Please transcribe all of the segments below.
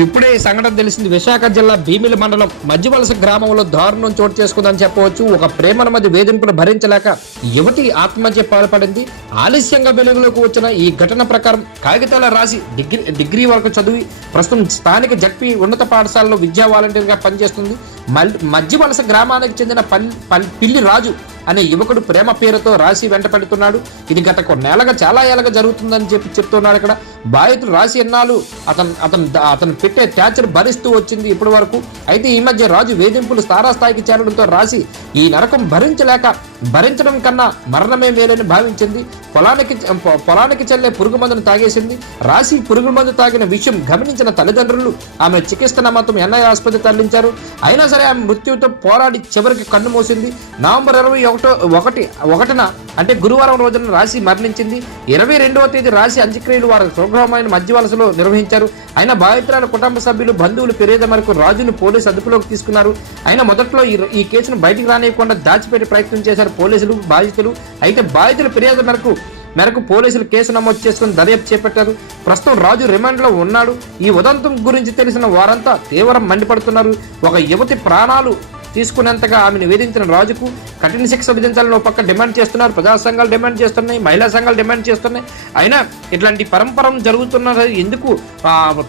ఇప్పుడే ఈ సంఘటన తెలిసింది. విశాఖ జిల్లా భీమిలి మండలం మధ్యవలస గ్రామంలో దారుణం చోటు చేసుకుందని చెప్పవచ్చు. ఒక ప్రేమల మధ్య వేధింపులు భరించలేక యువతి ఆత్మహత్య పాల్పడింది. ఆలస్యంగా వెలుగులోకి వచ్చిన ఈ ఘటన ప్రకారం కాగితాల రాసి డిగ్రీ డిగ్రీ వరకు చదివి ప్రస్తుతం స్థానిక జడ్పీ ఉన్నత పాఠశాలలో విద్యా వాలంటీర్గా పనిచేస్తుంది. మల్ మధ్యవలస గ్రామానికి చెందిన పల్ పిల్లి రాజు అనే యువకుడు ప్రేమ పేరుతో రాశి వెంట పెడుతున్నాడు. ఇది గత కొన్నేళ్ళగా చాలా ఏళ్ళగా జరుగుతుందని చెప్పి చెప్తున్నాడు ఇక్కడ బాధితుడు రాశి ఎన్నాళ్ళు? అతను అతను అతను పెట్టే టార్చర్ భరిస్తూ వచ్చింది ఇప్పటి వరకు. అయితే ఈ మధ్య రాజు వేధింపులు తారాస్థాయికి చేరడంతో రాశి ఈ నరకం భరించలేక భరించడం కన్నా మరణమే మేలని భావించింది. పొలానికి పొ- పొలానికి చెల్లే పురుగు మందును తాగేసింది. రాశి పురుగు మందు తాగిన విషయం గమనించిన తల్లిదండ్రులు ఆమె చికిత్స నిమిత్తం ఎన్ఐ ఆసుపత్రి తరలించారు. అయినా సరే ఆమె మృత్యుతో పోరాడి చివరికి కన్ను మోసింది. నవంబర్ ఇరవై ఒకటో ఒకటి ఒకటిన అంటే గురువారం రోజున రాశి మరణించింది. ఇరవై రెండవ తేదీ రాశి అంత్యక్రియలు వారి స్వగృహమైన మధ్యవలసలో నిర్వహించారు. అయినా బాధితురాల కుటుంబ సభ్యులు బంధువులు ఫిర్యాదు మేరకు రాజును పోలీసు అదుపులోకి తీసుకున్నారు. అయినా మొదట్లో ఈ ఈ కేసును బయటికి రానియకుండా దాచిపెట్టే ప్రయత్నం చేశారు పోలీసులు బాధితులు. అయితే బాధితుల ఫిర్యాదు మేరకు మేరకు పోలీసులు కేసు నమోదు చేసుకుని దర్యాప్తు చేపట్టారు. ప్రస్తుతం రాజు రిమాండ్లో ఉన్నాడు. ఈ ఉదంతం గురించి తెలిసిన వారంతా తీవ్రం మండిపడుతున్నారు. ఒక యువతి ప్రాణాలు తీసుకునేంతగా ఆమెను వేధించిన రాజుకు కఠిన శిక్ష విధించాలని ఒక పక్క డిమాండ్ చేస్తున్నారు. ప్రజా సంఘాలు డిమాండ్ చేస్తున్నాయి. మహిళా సంఘాలు డిమాండ్ చేస్తున్నాయి. అయినా ఇట్లాంటి పరంపరం జరుగుతున్నారు ఎందుకు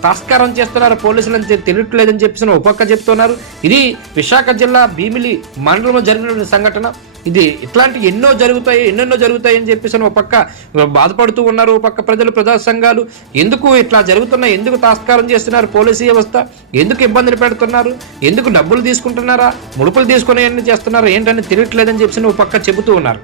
తాస్కారం చేస్తున్నారు? పోలీసులు అని తెలియట్లేదని చెప్పేసి ఒక పక్క చెప్తున్నారు. ఇది విశాఖ జిల్లా భీమిలి మండలంలో జరిగిన సంఘటన. ఇది ఇట్లాంటి ఎన్నో జరుగుతాయి ఎన్నెన్నో జరుగుతాయి అని చెప్పేసి ఒక పక్క బాధపడుతూ ఉన్నారు ఒక పక్క ప్రజలు ప్రజా సంఘాలు. ఎందుకు ఇట్లా జరుగుతున్నాయి ఎందుకు తాస్కారం చేస్తున్నారు పోలీసు వ్యవస్థ? ఎందుకు ఇబ్బందులు పెడుతున్నారు? ఎందుకు డబ్బులు తీసుకుంటున్నారా? ముడుపులు తీసుకుని అన్ని చేస్తున్నారు? ఏంటని తెలియట్లేదని చెప్పేసి ఒక పక్క చెబుతూ ఉన్నారు.